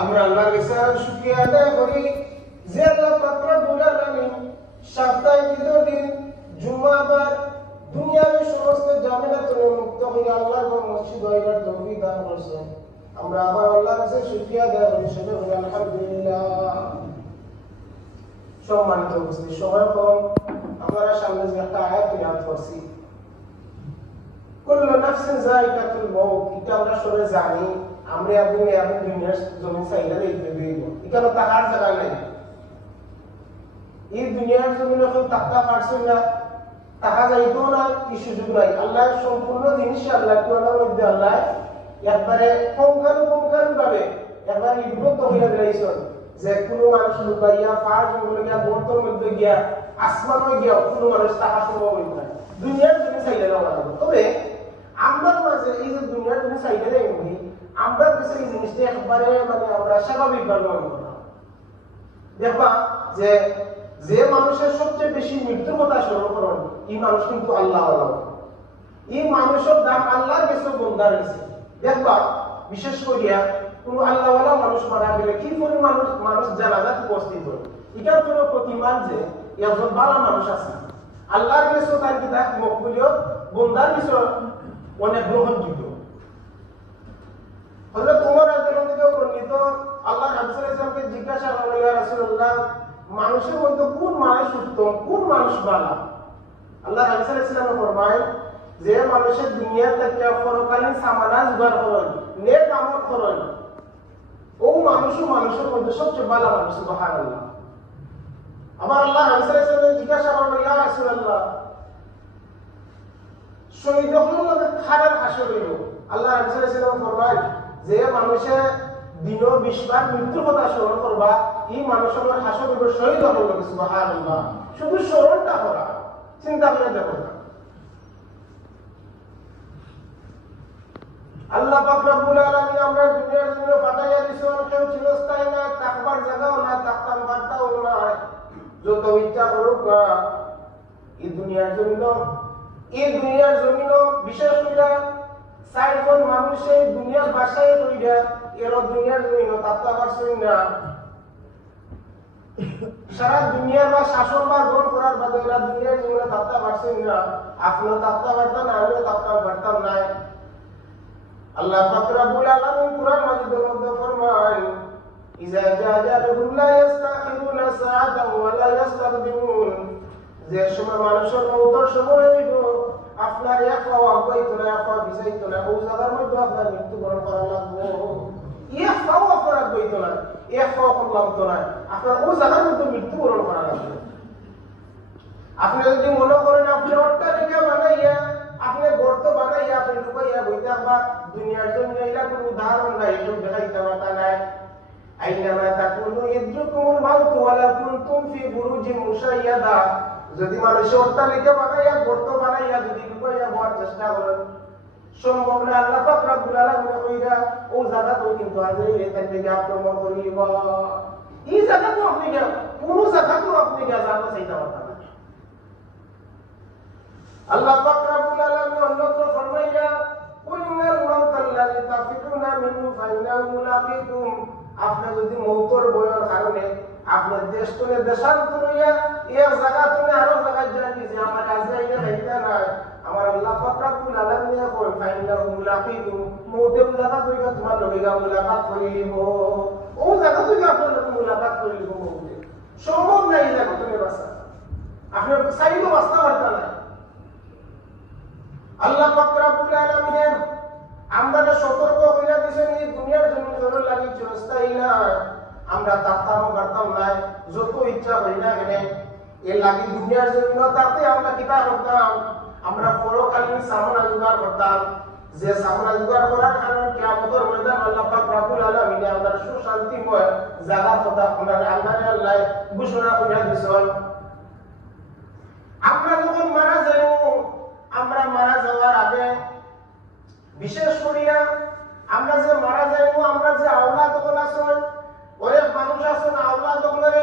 আমরা আল্লাহর কাছে শুকরিয়া আদায় করি যে আল্লাহ পাক রব্বুল আলামিন সাপ্তাহিক দিন জুমাবার দুনিয়ার সমস্ত ঝামেলা থেকে মুক্ত হয়ে আল্লাহর মসজিদ হইবার তৌফিক দান করেছেন। আমরা আবার আল্লাহর কাছে শুকরিয়া আদায় করি, সেটা হলো আলহামদুলিল্লাহ। সম্মানিত উপস্থিতি, সময় কম, আপনারা সামনে যে একটা আয়াত তিলাওয়াত করছি, কুল্লু নাফসিন যায়িকাতুল মাউত, এটা আমরা সবাই জানি। আমরা আপনি দুনিয়ার জমিন চাইলে দেখতে দিব, এখানে টাকার জায়গা নেই। এই দুনিয়ার জমিনে কেউ টাকা পারছেন না, টাকা যাইতো না, কি সুযোগ নাই। আল্লাহ সম্পূর্ণ জিনিস আল্লাহ কোরআনের মধ্যে আল্লাহ একবারে পুঙ্খানুপুঙ্খানু ভাবে একবার বিভক্ত হইয়া দিয়েছেন যে কোনো মানুষ লুকাইয়া পাহাড় জঙ্গলে গিয়া গর্তের মধ্যে গিয়া আসমানে গিয়া কোনো মানুষ টাকা সম্ভব হইত না। দুনিয়ার জন্য চাইলে না। তবে আমরা মাঝে এই যে দুনিয়ার জন্য চাইলে দেয় আমরা কাছে এই জিনিসটা একবারে মানে আমরা স্বাভাবিকভাবে মনে করলাম। দেখবা যে যে মানুষের সবচেয়ে বেশি মৃত্যুর কথা স্মরণ করেন, এই মানুষ কিন্তু আল্লাহ। এই মানুষের দাম আল্লাহর কাছে বন্ধা রয়েছে। দেখবা বিশেষ করিয়া কোন আল্লাহওয়ালা মানুষ মারা গেলে কি পরিমাণ মানুষ জানাজাত উপস্থিত হয়। এটার কোনো প্রতিমান যে একজন ভালো মানুষ আছে, আল্লাহর কাছে তার কি তার মকবুলিয়ত বন্দার বিষয় অনেক গ্রহণযোগ্য। হযরত ওমর রাদিয়াল্লাহু থেকে বর্ণিত, আল্লাহ রাসূল সাল্লাল্লাহু আলাইহি ওয়াসাল্লামকে জিজ্ঞাসা করা ইয়া রাসূলুল্লাহ, মানুষের মধ্যে কোন মানুষ উত্তম, কোন মানুষ ভালো? আল্লাহ রাসূল সাল্লাল্লাহু আলাইহি ওয়াসাল্লাম ফরমায় যে মানুষের দুনিয়া থেকে পরকালীন সামানা জোগাড় করেন, নেক আমল করেন, ও মানুষের মধ্যে সবচেয়ে ভালো মানুষ। সুবহানাল্লাহ। আবার আল্লাহ রাসূল সাল্লাল্লাহু আলাইহি ওয়াসাল্লাম জিজ্ঞাসা করা ইয়া রাসূলুল্লাহ, শহীদ হলে খারাপ হাসর হইল। আল্লাহ রাসূল সাল্লাল্লাহু আলাইহি ওয়াসাল্লাম ফরমায় যে মানুষের দিন 20 বার মৃত্যুর কথা স্মরণ করবা, এই মানুষের হাসর হইব শহীদ হল। সুবহানাল্লাহ। শুধু স্মরণটা করা, চিন্তা করে দেখো না। আল্লাহ পাক রব্বুল আলামিন আমরা দুনিয়ার জন্য পাঠাইয়া দিয়েছেন, কেউ চিরস্থায়ী না, থাকবার জায়গাও না, থাকতাম বার্তাও না, যত ইচ্ছা করুক না। এই দুনিয়ার জমিন বিশেষ করে 4 জন মানুষের দুনিয়ার বাসায় রইয়া এর দুনিয়ার জমিন থাকতে পারছেন না। সারা দুনিয়ার বা শাসন বা গ্রহণ করার বাদে এরা দুনিয়ার জমিনে থাকতে পারছেন না। আপনিও থাকতে পারতেন, আমিও থাকতে পারতাম না। আল্লাহ পাক রব্বুল আলামিন কুরআন মাজিদের মধ্যে ফরমান, ইজা জাআহুম লা ইস্তাখিরুনা সাআতান ওয়া লা ইস্তাকদিমুন, যে সময় মানুষের মওতের সময় হইব, আপনার এক পাও আগাইতো না, এক পাও বিজাইতো না, ওই জায়গার মধ্যে আপনার মৃত্যুবরণ করা লাগবে। এক পাও আপনার আগাইতো না, এক পাও লাগতো না, আপনার ওই জায়গার মধ্যে মৃত্যুবরণ করা লাগবে। আপনি যদি মনে করেন আপনি অট্টালিকা বানাইয়া, আপনি গর্ত বানাইয়া আপনি লুকাইয়া বইতে বা দুনিয়ার জন্য এটা কোনো উদাহরণ নাই, এসব দেখাইতে পারতা নাই। আইনামা তাকুনু ইদরুকুমুল মাউত ওয়ালা কুনতুম ফি বুরুজিন মুশাইয়াদা, যদি মানুষ অট্টালিকা বানাইয়া গর্ত বানাইয়া যদি লুকাইয়া বলার চেষ্টা করেন, সম্ভব না। আল্লাহ পাক রব্বুল আলামিন কইরা ও জায়গাতেও কিন্তু আজরাইল এখান থেকে আক্রমণ করিব। এই জায়গাতেও আপনি কোন জায়গাতেও আপনি জায়গা চাইতে পারতেন না। আল্লাহ পাক রব্বুল আলামিন অন্যত্র ফরমাইয়া, কুল্লাল মাউতাল্লাযী তাফিরুনা মিনহু ফাইন্নাহু মুলাকিকুম, আপনি যদি মওতের ভয়ের কারণে আপনার দেশ থেকে দেশান্তর হইয়া এই জায়গা থেকে আরো জায়গায় যান, যে আমার আজরাইল হইতা না, আমার আল্লাহ পাক রব্বুল আলামিন কই ফাইন্নাহু মুলাকিকুম, মওতের জায়গা থেকে তোমার লগিয়া মুলাকাত করিব। ও জায়গা থেকে আপনার লগে মুলাকাত করিব। সম্ভব নাই এই জায়গা থেকে বাঁচা, আপনি চাইলেও বাঁচতে পারতেন না। আল্লাহ পাক রব্বুল আলামিন আমরা সতর্ক কইরা দিয়েছেন, এই দুনিয়ার জন্য জরুর লাগি চিরস্থায়ী না। আমরা থাকতাম পারতাম না, যত ইচ্ছা করি না কেন এর লাগি দুনিয়ার জন্য তাতে আমরা কিতা করতাম, আমরা পরকালীন সামনা জোগাড় করতাম। যে সামনা জোগাড় করার কারণে কিয়ামতের ময়দান আল্লাহ পাক রব্বুল আলামিন আমরা সুশান্তিময় জায়গা কথা আমরা আল্লাহ ঘোষণা কইরা দিয়েছেন। আমরা যখন মারা যাই, আমরা মারা যাওয়ার আগে বিশেষ করিয়া আমরা যে মারা যাইব, আমরা যে আওলাদ দখল আছেন, অনেক মানুষ আছেন আওলাদ দখলের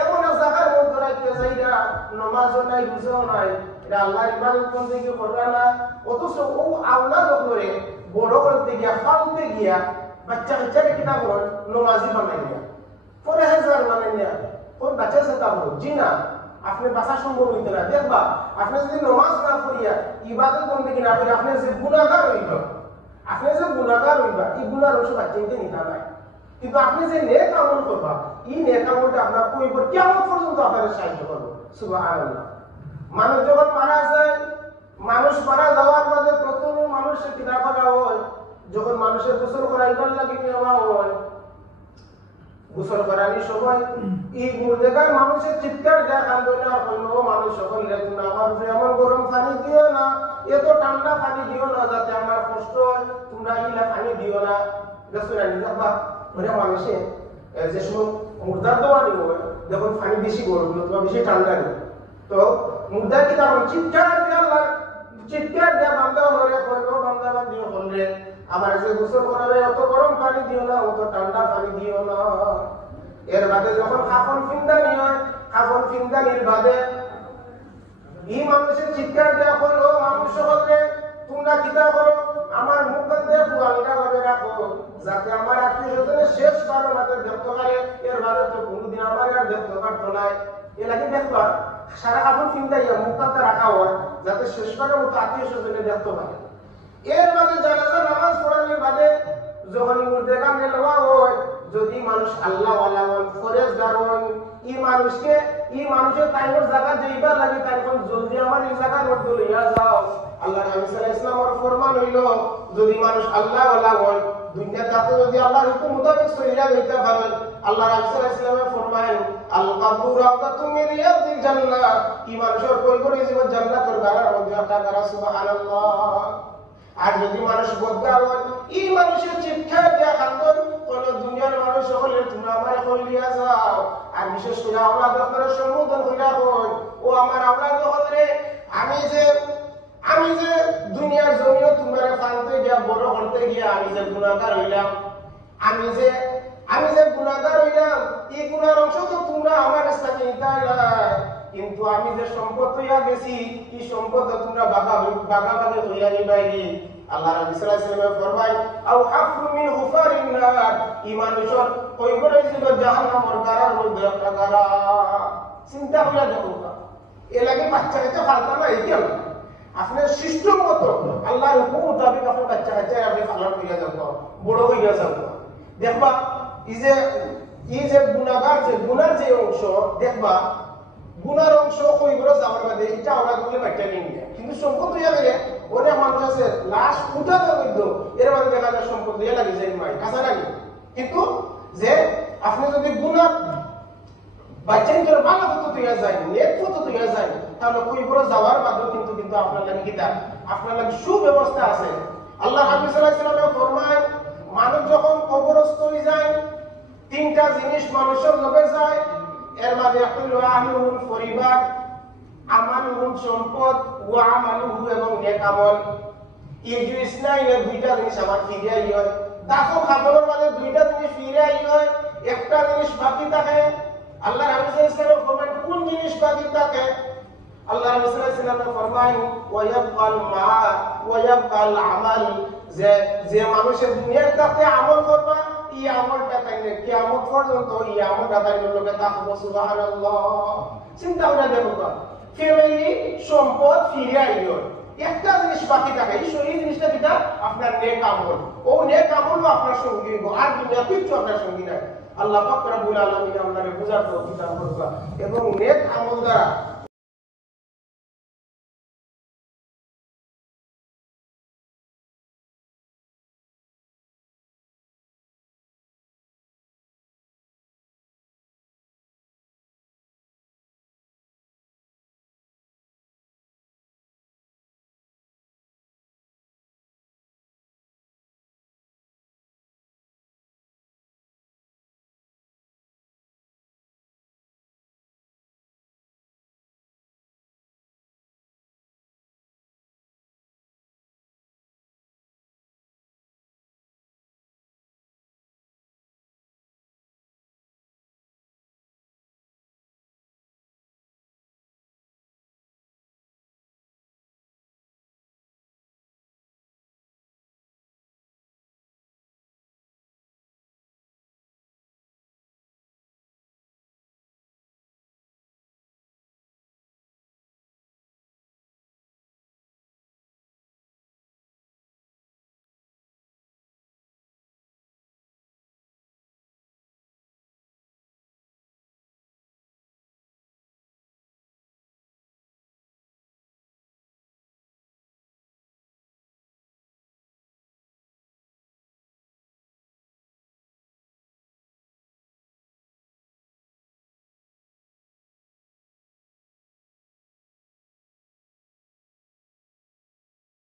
এমন জায়গার মধ্যে রাখতে যাইরা নামাজও নাই, রোজাও নাই, এটা আল্লাহর ইবাদত করতে গিয়ে করবে না। অথচ ও আওলাদ দখলের বড় করতে গিয়া, পালতে গিয়া বাচ্চা বাচ্চাকে কিনা বল নমাজি বানাই নিয়া পরেহেজগার বানাই নিয়া কোন বাচ্চা সেটা বল জি না আপনি বাসা সম্ভব হইতে না দেখবা আপনি যদি নমাজ না পড়িয়া ইবাদত বন্দেগী না করি আপনি যে গুনাহগার হইবা এই গুনার অংশ বাচ্চাইতে নিতে নাই কিন্তু আপনি যে নেক আমল করবা এই নেক আমলটা আপনার কইব কিয়ামত পর্যন্ত আপনাদের সাহায্য করবে সুবহানাল্লাহ। মানুষ যখন মারা যায় মানুষ মারা যাওয়ার পরে প্রথমে মানুষের কিনা করা হয় যখন মানুষের গোসল করাইবার লাগে নেওয়া হয় গোসল করার সময় এই জায়গায় মানুষের চিৎকার দেখা না হলো মানুষ সকল লেখুন আমার এমন গরম পানি দিও না এত ঠান্ডা পানি দিও না যাতে আমার কষ্ট হয় তোমরা ইলা পানি দিও না দেখছো না নিজা মানে মানুষে যে সময় মুর্দার দোয়ানি হয় যখন পানি বেশি গরম অথবা বেশি ঠান্ডা নেই তো মুর্দার কি তখন চিৎকার দিয়ে আল্লাহ চিৎকার দিয়ে বান্দা হলে কইলো বান্দা বান্দিও বললে আমার যে গোসল করাবে অত গরম পানি দিও না অত ঠান্ডা পানি দিও না। এর বাদে যখন কাফন ফিন্দানি হয় কাফন ফিন্দানির বাদে এই মানুষের চিৎকার দেওয়া হলো মানুষ হলে তোমরা কিতা করো আমার মুখে হালকা ভাবে রাখো যাতে আমার আত্মীয় স্বজনের শেষ বারো মাসে দেখতে পারে এর বাদে তো কোনোদিন আমার আর দেখতে পারতো না এ লাগে দেখবা সারা কাপড় ফিন্দাইয়া মুখটা রাখা হয় যাতে শেষবারের মতো আত্মীয় স্বজনে দেখতে পারে। এর বাদে জানাজা নামাজ পড়ানোর বাদে যখন মুর্দেগান নেওয়া হয় যদি মানুষ আল্লাহ ওয়ালা হয় ফরেজগার হয় এই মানুষের টাইমের জায়গা যেইবার লাগে তারপর জলদি আমার এই জায়গার মধ্যে লইয়া যাও। আল্লাহ নবী সাল্লাল্লাহু আলাইহি ওয়াসাল্লামের ফরমান হইল যদি মানুষ আল্লাহ ওয়ালা হয় দুনিয়ার কাছে যদি আল্লাহর হুকুম মোতাবেক চলিয়া যাইতে পারেন আল্লাহ নবী সাল্লাল্লাহু আলাইহি ওয়াসাল্লাম ফরমায়েন আল কবরু রাউদাতুম মিন রিয়াদিল জান্নাহ এই মানুষের কই করে জীবন জান্নাতের দ্বারার মধ্যে একটা দ্বারা সুবহানাল্লাহ। আর যদি মানুষ বদগার হয় এই মানুষের চিৎকার দেয়া কান্দন কোন দুনিয়ার মানুষ হলে তোমরা আমার হইয়া যাও আর বিশেষ করে আওলাদ আপনারা সম্বোধন হইয়া হয় ও আমার আওলাদ হলে আমি যে দুনিয়ার জমিও তোমরা ফানতে গিয়া বড় করতে গিয়া আমি যে গুনাহগার হইলাম আমি যে গুনাহগার হইলাম এই গুনার অংশ তো তোমরা আমার স্থানে নিতাই না কিন্তু আমি যে সম্পদ হইয়া গেছি এই সম্পদ তোমরা বাগাবাগে হইয়া নিবাইনি। আল্লাহ নবী সাল্লাল্লাহু আলাইহি ওয়াসাল্লাম ফরমায় আও হাফরু মিন হুফারিন নার এই মানুষের কই করে ছিল জাহান্নামের গারার মধ্যে একটা গারা চিন্তা কইরা দেখো এ লাগে বাচ্চাকে ফালতা না এই কেন আপনার সিস্টেম মতো আল্লাহর হুকুম মোতাবেক আপনার বাচ্চাকে আপনি পালন করিয়া যাও বড় হইয়া যাও দেখবা এই যে গুনাহগার যে গুনার যে অংশ দেখবা গুনার অংশ কইবর যাওয়ার বাদে এটা আমরা বলে বাচ্চা নিয়ে কিন্তু সম্পদ হইয়া গেলে অনেক মানুষ আছে লাশ উঠাতে হইতো এর মানে দেখা যায় সম্পদ হইয়া লাগে যে মাই কাঁচা লাগে কিন্তু যে আপনি যদি গুনার বাচ্চার ভিতরে ভালো ফটো তৈরি যায় নেট ফটো তৈরি যায় তাহলে কইবর যাওয়ার বাদেও কিন্তু আপনার লাগে কিতা আপনার লাগে সুব্যবস্থা আছে। আল্লাহ নবী সাল্লাল্লাহু আলাইহি ওয়াসাল্লাম ফরমায় মানুষ যখন কবরস্থ হয়ে যায় তিনটা জিনিস মানুষের লগে যায় এর মাঝে একটা হলো আহলুল পরিবার আমালুল সম্পদ ওয়া আমালুহু এবং নেক আমল এই যে ইসলামের দুইটা জিনিস আমার ফিরে আই হয় দাফন কাপড়ের মাঝে দুইটা জিনিস ফিরে আই হয় একটা জিনিস বাকি থাকে আল্লাহ নবী সাল্লাল্লাহু আলাইহি ওয়াসাল্লাম ফরমান কোন জিনিস বাকি থাকে আল্লাহ নবী সাল্লাল্লাহু আলাইহি ওয়াসাল্লাম ফরমান ওয়া ইয়াবকাল মা ওয়া ইয়াবকাল আমাল যে মানুষের দুনিয়াতে আমল করবা এই আমলটা তাইলে কিয়ামত পর্যন্ত এই আমলটা তাইলে লোকে তাকবো সুবহানাল্লাহ। চিন্তা করে দেখো ফ্যামিলি সম্পদ ফিরে আইলো একটা জিনিস বাকি থাকে এই জিনিসটা যেটা আপনার নেক আমল ও নেক আমলও আপনার সঙ্গী আর দুনিয়া কিছু আপনার সঙ্গী নাই। আল্লাহ পাক রব্বুল আলামিন আমাদের বুঝার তৌফিক দান করুক এবং নেক আমল দ্বারা